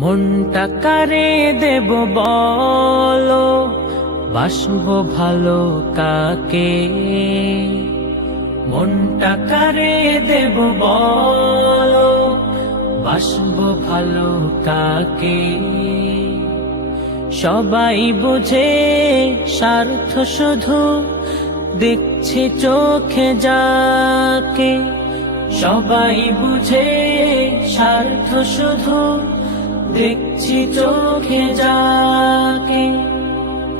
মনটা কারে দেব বলো, বাসবো ভালো কাকে। মনটা কারে দেব বলো, বাসবো ভালো কাকে। সবাই বুঝে স্বার্থ শুধু, দেখছি চোখে যাকে। সবাই বুঝে স্বার্থ শুধু, দেখছি চোখে যাকে।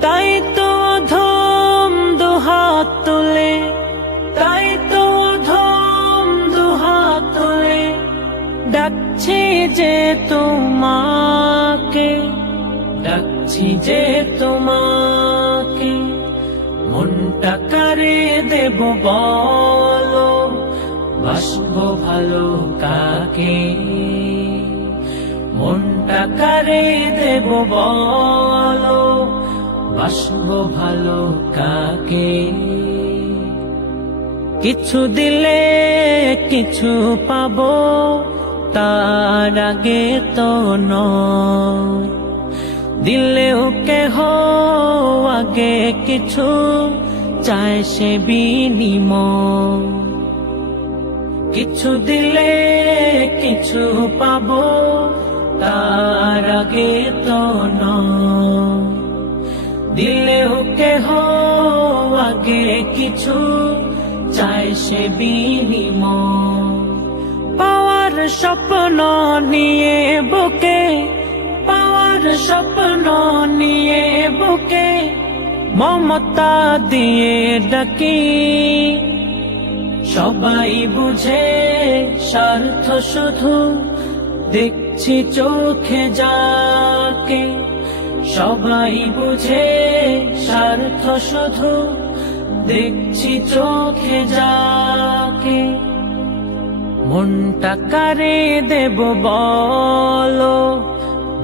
তাই তো অধম দুহাত তুলে, তাই তো অধম দুহাত তুলে ডাকছি যে তোমাকে, ডাকছি যে তোমাকে। মনটা কারে দেব বলো, বাসবো ভালো কাকে। মনটা কারে দেব বলো, বাসবো ভালো কাকে। কিছু দিলে কিছু পাবো, তার আগে তো নয়। দিলেও কেহ আগে কিছু চায় সে বিনিময়। কিছু দিলে কিছু পাবো, তার আগে তো নয়। দিলেও কেহ আগে কিছু চায় সে বিনিময়। পাওয়ার স্বপ্ন নিয়ে বুকে, পাওয়ার স্বপ্ন নিয়ে বুকে মমতা দিয়ে ডাকি। সবাই বুঝে স্বার্থ শুধু, দেখছি চোখে যাকে। সবাই বুঝে স্বার্থ শুধু, দেখছি চোখে যাকে। মনটা কারে দেব বলো,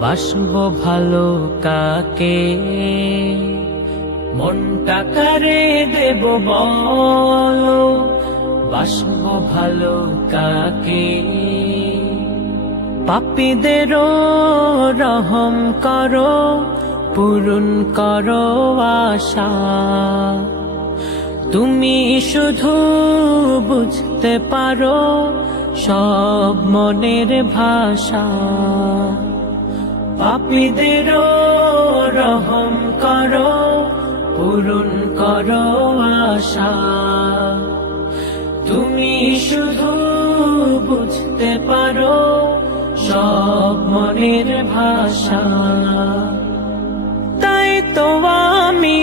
বাসবো ভালো কাকে। মনটা কারে দেব বলো, বাসবো ভালো কাকে। পাপীদেরও রহম করো, পূরণ করো আশা। তুমি শুধু বুঝতে পারো সব মনের ভাষা। পাপীদেরও রহম করো, পূরণ করো আশা। তুমি শুধু বুঝতে পারো সব মনের ভাষা। তাই তো আমি